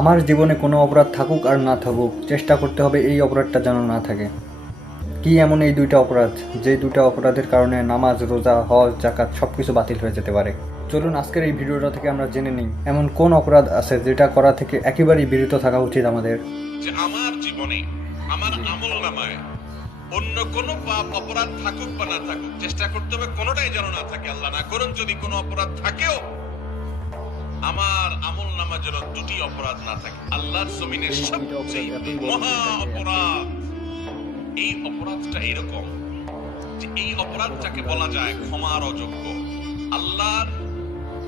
আমার জীবনে কোনো অপরাধ থাকুক আর না থাকুক, চেষ্টা করতে হবে এই অপরাধটা যেন না থাকে। কি এমন এই দুইটা অপরাধ, যে দুইটা অপরাধের কারণে নামাজ, রোজা, হজ, জাকাত সব কিছু বাতিল হয়ে যেতে পারে? চলুন আজকের এই ভিডিওটা থেকে আমরা জেনে নিই এমন কোন অপরাধ আছে যেটা করা থেকে একেবারেই বিরত থাকা উচিত আমাদের। যে আমার জীবনে আমার আমল নামায় অন্য কোনো পাপ অপরাধ থাকুক বা না থাকুক, চেষ্টা করতে হবে কোনোটাই যেন না থাকে। আল্লাহ না করুন যদি কোনো অপরাধ থাকেও, আমার আমল নামা যেন দুটি অপরাধ না থাকে। আল্লাহর জমিনের সবচেয়ে মহা অপরাধ, এই অপরাধটা এরকম যে এই অপরাধটাকে বলা যায় ক্ষমার অযোগ্য।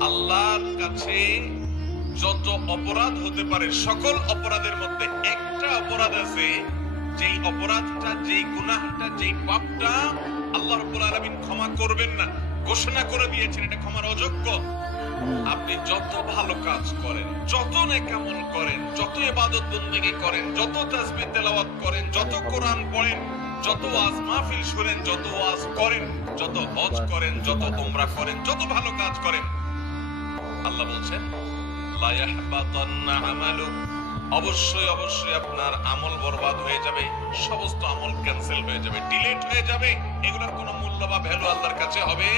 আল্লাহর কাছে যত অপরাধ হতে পারে সকল অপরাধের মধ্যে একটা অপরাধ আছে, যেই অপরাধটা, যেই গুনাহটা, যেই পাপটা আল্লাহ রাব্বুল আলামিন ক্ষমা করবেন না, ঘোষণা করে দিয়েছেন এটা ক্ষমার অযোগ্য। আপনি যত ভালো কাজ করেন, যত নেক আমল করেন, যত ইবাদত বন্দেগী করেন, যত তাসবিহ তেলাওয়াত করেন, যত কোরআন পড়েন, যত ওয়াজ মাহফিল শুনেন, যত ওয়াজ করেন, যত হজ করেন, যত উমরা করেন, যত ভালো কাজ করেন, আল্লাহ বলছেন লা ইয়াহবাতান্না আমালুক, অবশ্যই অবশ্যই আপনার আমল বরবাদ হয়ে যাবে, সমস্ত আমল ক্যান্সেল হয়ে যাবে, ডিলিট হয়ে যাবে। এগুলোর কোনো মূল্য বা ভ্যালু আল্লাহর কাছে হবে।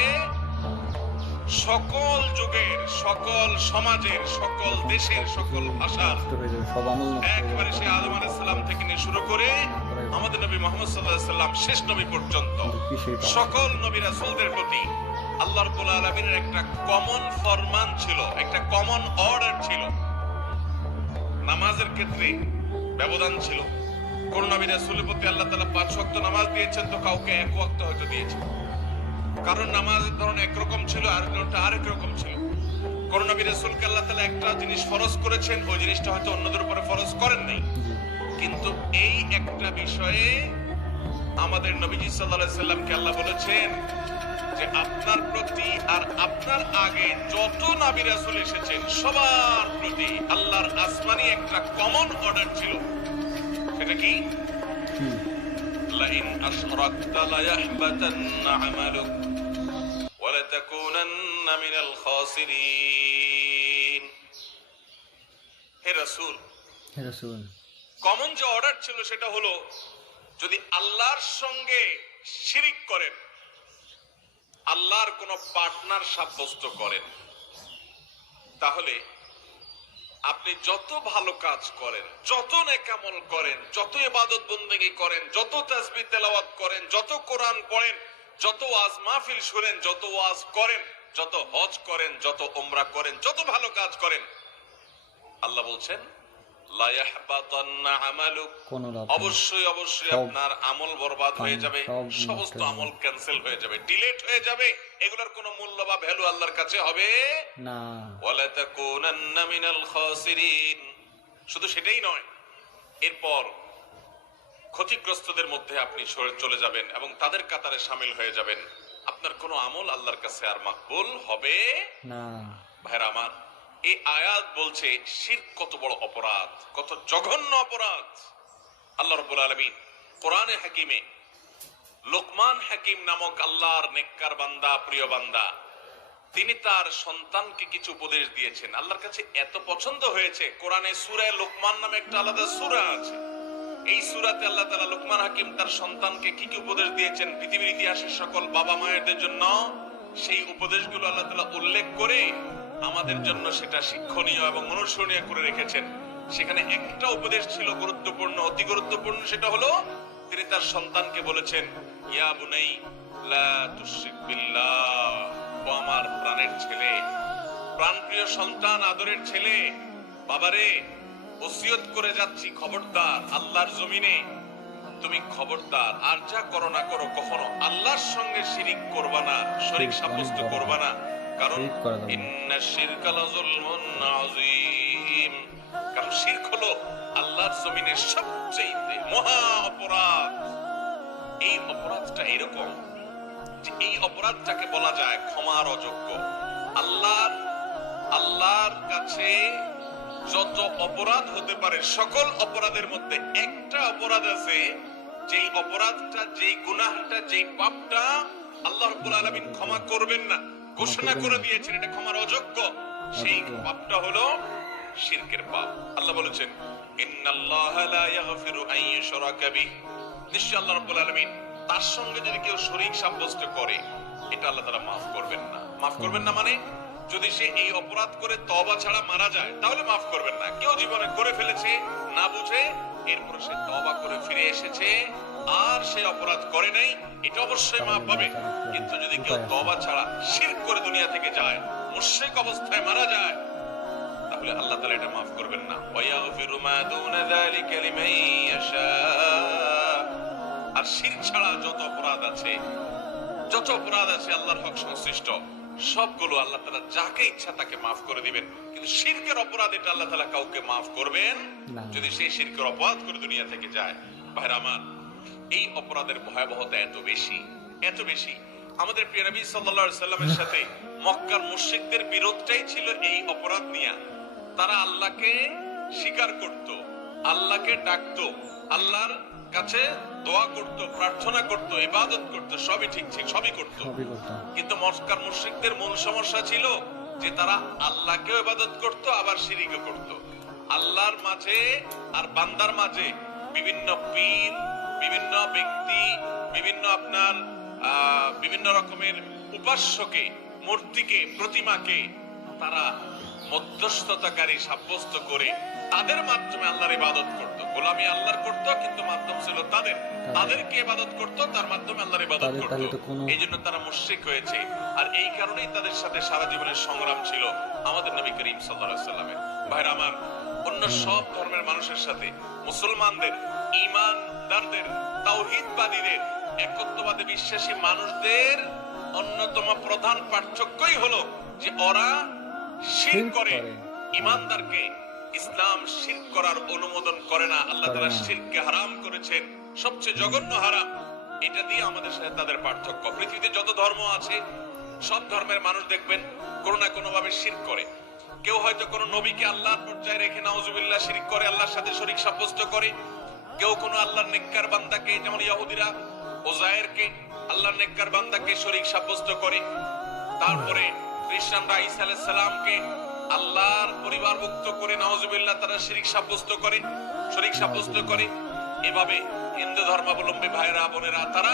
সকল যুগের, সকল সমাজের, সকল দেশের, সকল ভাষার, একবারে সে আদম আলাইহিস সালাম থেকে নিয়ে শুরু করে আমাদের নবী মুহাম্মদ সাল্লাল্লাহু আলাইহি সাল্লাম শেষ নবী পর্যন্ত সকল নবী রাসূলদের প্রতি আল্লাহ রাব্বুল আলামিনের একটা কমন ফরমান ছিল, একটা কমন অর্ডার ছিল। নামাজের ক্ষেত্রে ব্যবধান ছিল। কোন নবী রাসূলের প্রতি আল্লাহ তাআলা 5 ওয়াক্ত নামাজ দিয়েছেন, তো কাউকে 1 ওয়াক্ত হয়তো দিয়েছেন। কারণ নামাজের ধরন একরকম ছিল, আরেকটা আরেক রকম ছিল। কোন নবী রাসূলকে আল্লাহ তাআলা একটা জিনিস ফরজ করেছেন, ওই জিনিসটা হয়তো অন্যদের উপরে ফরজ করেন নাই। কিন্তু এই একটা বিষয়ে আমাদের নবীজি সাল্লাল্লাহু আলাইহি সাল্লামকে আল্লাহ বলেছেন যে আপনার প্রতি আর আপনার আগে যত নবী রাসূল এসেছেন সবার প্রতি আল্লাহর আসমানি একটা কমন অর্ডার ছিল। সেটা কি? লাইন আশরাকতা লায়াহবাতান্না আমালুক ওয়া লাতাকুনান্না মিনাল খাসিরিন। হে রাসূল, কমন যে অর্ডার ছিল সেটা হলো, যদি আল্লাহর সঙ্গে শিরিক করেন, আল্লাহর কোন পার্টনার সাব্যস্ত করেন, তাহলে আপনি যত ভালো কাজ করেন, যত নেক আমল করেন, যত ইবাদত বন্দেগী করেন, যত তাসবিহ তেলাওয়াত করেন, যত কোরআন পড়েন, যত ওয়াজ মাহফিল শুনেন, যত ওয়াজ করেন, যত হজ করেন, যত উমরা করেন, যত ভালো কাজ করেন, আল্লাহ বলছেন লা ইয়াহবাতান্না আমালুক, অবশ্যই অবশ্যই আপনার আমল বরবাদ হয়ে যাবে, সমস্ত আমল ক্যান্সেল হয়ে যাবে, ডিলিট হয়ে যাবে। এগুলোর কোনো মূল্য বা ভ্যালু আল্লাহর কাছে হবে না। ওয়া লাতাকুনান্না মিনাল খাসিরিন। শুধু সেটাই নয়, এরপর ক্ষতিগ্রস্তদের মধ্যে আপনি চলে যাবেন এবং তাদের কাতারে শামিল হয়ে যাবেন। আপনার কোনো আমল আল্লাহর কাছে আর মাকবুল হবে না। ভাইরা আমার, এই আয়াত বলছে শিরক কত বড় অপরাধ, কত জঘন্য অপরাধ। আল্লাহ রাব্বুল আলামিন কোরআনে হাকিমে লোকমান হাকিম নামক আল্লাহর নেককার বান্দা, প্রিয় বান্দা, তিনি তার সন্তানকে কিছু উপদেশ দিয়েছেন। আল্লাহর কাছে এত পছন্দ হয়েছে, কোরআনে সূরা লোকমান নামে একটা আলাদা সূরা আছে। এই সূরাতে আল্লাহ তাআলা লোকমান হাকিম তার সন্তানকে কি কি উপদেশ দিয়েছেন, পৃথিবীর ইতিহাসের সকল বাবা মায়েদের জন্য সেই উপদেশগুলো আল্লাহ তাআলা উল্লেখ করে আমাদের জন্য সেটা শিক্ষণীয় এবং অনুসরণীয় করে রেখেছেন। সেখানে একটা উপদেশ ছিল গুরুত্বপূর্ণ, অতি গুরুত্বপূর্ণ। সেটা হলো তিনি তার সন্তানকে বলেছেন, ইয়া বুনাই লা তুশরিক বিল্লাহ, ও আমার প্রাণের ছেলে, প্রাণপ্রিয় সন্তান, আদরের ছেলে, বাবারে ওসিয়ত করে যাচ্ছি, খবরদার আল্লাহর জমিনে তুমি খবরদার আর যা করো না করো কখনো আল্লাহর সঙ্গে শিরিক করবা না, শরীক সাব্যস্ত করবা না। কারণ ইন্নাশ শিরকা লাযুলমুন আযীম, কারণ শিরক হলো আল্লাহর জমিনের সবচেয়ে মহা অপরাধ। এই অপরাধটা এরকম যে এই অপরাধটাকে বলা যায় ক্ষমার অযোগ্য। আল্লাহর কাছে যত অপরাধ হতে পারে সকল অপরাধের মধ্যে একটা অপরাধ আছে, যেই অপরাধটা, যেই গুনাহটা, যেই পাপটা আল্লাহ রাব্বুল আলামিন ক্ষমা করবেন না, ঘোষণা করে দিয়েছেন এটা ক্ষমার অযোগ্য। সেই পাপটা হলো শিরকের পাপ। আল্লাহ বলেছেন ইন্নাল্লাহা লা ইয়াগফিরু আন ইউশরাকা বিহি, নিশ্চয় আল্লাহ রাব্বুল আলামিন তার সঙ্গে যদি কেউ শরীক সাব্যস্ত করে এটা আল্লাহ তাআলা মাফ করবেন না। মাফ করবেন না মানে যদি সে এই অপরাধ করে তওবা ছাড়া মারা যায় তাহলে মাফ করবেন না। কেউ জীবনে করে ফেলেছে না বুঝে, এরপরে সে তওবা করে ফিরে এসেছে আর সে অপরাধ করে নাই, এটা অবশ্যই মাফ পাবে। কিন্তু যদি কেউ তওবা ছাড়া শিরক করে দুনিয়া থেকে যায়, মুশরিক অবস্থায় মারা যায়, তাহলে আল্লাহ তাআলা এটা মাফ করবেন না। ওয়ায়াগফিরু মা দুনা যালিকা লিমান ইয়াশা। আর শিরক ছাড়া যত অপরাধ আছে আল্লাহর হক সংশ্লিষ্ট সবগুলো আল্লাহ তাআলা যাকে ইচ্ছা তাকে মাফ করে দিবেন। কিন্তু শিরকের অপরাধ এটা আল্লাহ তাআলা কাউকে মাফ করবেন যদি সেই শিরকের অপরাধ করে দুনিয়া থেকে যায়। ভাইরা আমার, এই অপরাধের ভয়াবহতা এত বেশি। আমাদের প্রিয় নবী সাল্লাল্লাহু আলাইহি সাল্লামের সাথে মক্কার মুশরিকদের বিরোধটাই ছিল এই অপরাধ নিয়ে। তারা আল্লাহকে স্বীকার করত, আল্লাহকে ডাকতো, আল্লাহর কাছে দোয়া করত, প্রার্থনা করত, ইবাদত করত, সবই ঠিক সবই করত। কিন্তু মক্কার মুশরিকদের মূল সমস্যা ছিল যে তারা আল্লাহকেও ইবাদত করত আবার শিরকও করত। আল্লাহর মাঝে আর বান্দার মাঝে বিভিন্ন পীর, বিভিন্ন ব্যক্তি, বিভিন্ন রকমের উপাস্যকে, মূর্তিকে, প্রতিমাকে তারা মধ্যস্থতাকারী সাব্যস্ত করে তাদের মাধ্যমে আল্লাহর ইবাদত করত। গোলামি আল্লাহর করত, কিন্তু মাধ্যম ছিল তাদেরকে ইবাদত করত, তার মাধ্যমে আল্লাহর ইবাদত করত। এই জন্য তারা মুশরিক হয়েছে। আর এই কারণেই তাদের সাথে সারা জীবনের সংগ্রাম ছিল আমাদের নবী করিম সাল্লাল্লাহু আলাইহি সাল্লামের। ভাইরা আমার, অন্য সব ধর্মের মানুষের সাথে মুসলমানদের, ঈমানদারদের, তাওহীদবাদীদের, একত্ববাদে বিশ্বাসী মানুষদের অন্যতম প্রধান পার্থক্যই হলো যে ওরা শিরক করে। ঈমানদারকে ইসলাম শিরক করার অনুমোদন করে না। আল্লাহ তাআলা শিরককে হারাম করেছেন, সবচেয়ে জঘন্য হারাম। এটা দিয়ে আমাদের সাথে তাদের পার্থক্য। পৃথিবীতে যত ধর্ম আছে সব ধর্মের মানুষ দেখবেন কোনো না কোনো ভাবে শিরক করে। কেউ হয়তো কোনো নবীকে আল্লাহর পর্যায়ে রেখে নাউজুবিল্লাহ শিরক করে, আল্লাহর সাথে শরীক সাব্যস্ত করে। কেউ কোনো আল্লাহর নেককার বান্দাকে, যেমন ইহুদিরা ওজায়েরকে আল্লাহর নেককার বান্দাকে শরীক সাব্যস্ত করে। তারপরে খ্রিস্টানরা ঈসা আলাইহিস সালামকে আল্লাহর পরিবারভুক্ত করে নাউজুবিল্লাহ তারা শরীক সাব্যস্ত করে। এভাবে হিন্দু ধর্মাবলম্বী ভাইরা বোনেরা তারা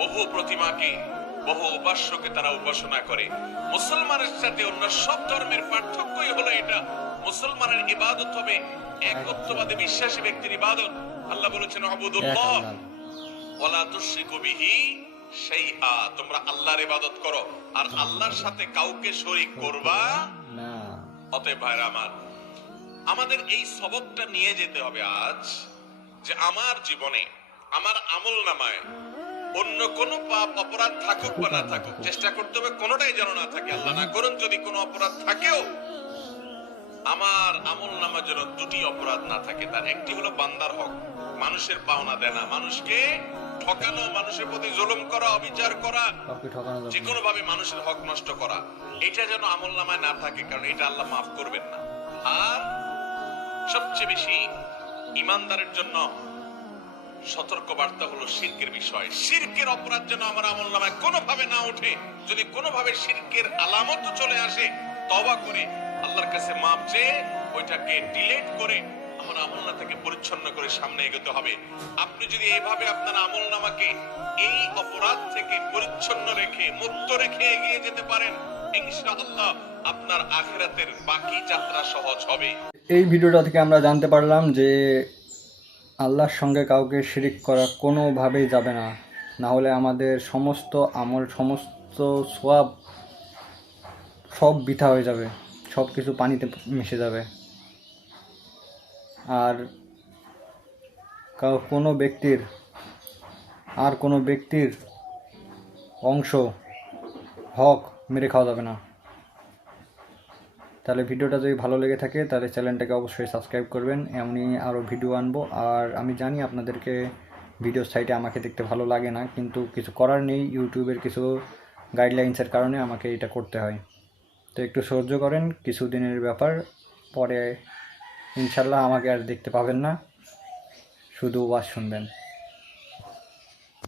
বহু প্রতিমাকে, বহু উপাস্যকে তারা উপাসনা করে। মুসলমানের সাথে অন্য সব ধর্মের পার্থক্যই হলো এটা, মুসলমানের ইবাদত হবে একত্ববাদী বিশ্বাসী ব্যক্তির ইবাদত। আল্লাহ বলেছেন আবুদুল্লাহ ওয়ালা তুশরিকু বিহি শাইআ, তোমরা আল্লাহর ইবাদত করো আর আল্লাহর সাথে কাউকে শরীক করবা না। অতএব ভাইরা আমার, আমাদের এই সবকটা নিয়ে যেতে হবে আজ, যে আমার জীবনে, আমার আমলনামায় অন্য কোনো পাপ অপরাধ থাকুক বা না থাকুক, চেষ্টা করতে হবে কোনোটাই যেন না থাকে। আল্লাহ না করুন যদি কোনো অপরাধ থাকেও, আমার আমলনামা যেন দুটি অপরাধ না থাকে। তার একটি হলো বান্দার হক, মানুষের পাওনা দেনা, মানুষকে ঠকানো, মানুষের প্রতি জুলুম করা, অবিচার করা, যে কোনো ভাবে মানুষের হক নষ্ট করা, এটা যেন আমলনামায় না থাকে, কারণ এটা আল্লাহ মাফ করবেন না। আর সবচেয়ে বেশি ঈমানদারের জন্য সতর্ক বার্তা হলো শিরকের বিষয়। শিরকের অপরাধ যেন আমার আমলনামায় কোনোভাবে না ওঠে। যদি কোনোভাবে শিরকের আলামত চলে আসে, তওবা করে আল্লাহর কাছে মাপ চেয়ে ওইটাকে ডিলিট করে আমার আমলনামা থেকে পরিচ্ছন্ন করে সামনে এগোতে হবে। আপনি যদি এইভাবে আপনার আমলনামাকে এই অপরাধ থেকে পরিচ্ছন্ন রেখে, মুক্ত রেখে এগিয়ে যেতে পারেন, ইনশাআল্লাহ আপনার আখিরাতের বাকি যাত্রা সহজ হবে। এই ভিডিওটা থেকে আমরা জানতে পারলাম যে আল্লাহর সঙ্গে কাউকে শিরিক করা কোনোভাবেই যাবে না, না হলে আমাদের সমস্ত আমল, সমস্ত সওয়াব সব বৃথা হয়ে যাবে, সব কিছু পানিতে মিশে যাবে। আর কোনো ব্যক্তির অংশ, হক মেরে খাওয়া যাবে না। তাহলে ভিডিওটা যদি ভালো লেগে থাকে তাহলে চ্যানেলটাকে অবশ্যই সাবস্ক্রাইব করবেন, এমনি আরও ভিডিও আনবো। আর আমি জানি আপনাদেরকে ভিডিও সাইটে আমাকে দেখতে ভালো লাগে না, কিন্তু কিছু করার নেই, ইউটিউবের কিছু গাইডলাইন্সের কারণে আমাকে এটা করতে হয়। তো একটু সহ্য করেন, কিছুদিনের ব্যাপার, পরে ইনশাল্লাহ আমাকে আর দেখতে পাবেন না, শুধু ওয়াজ শুনবেন।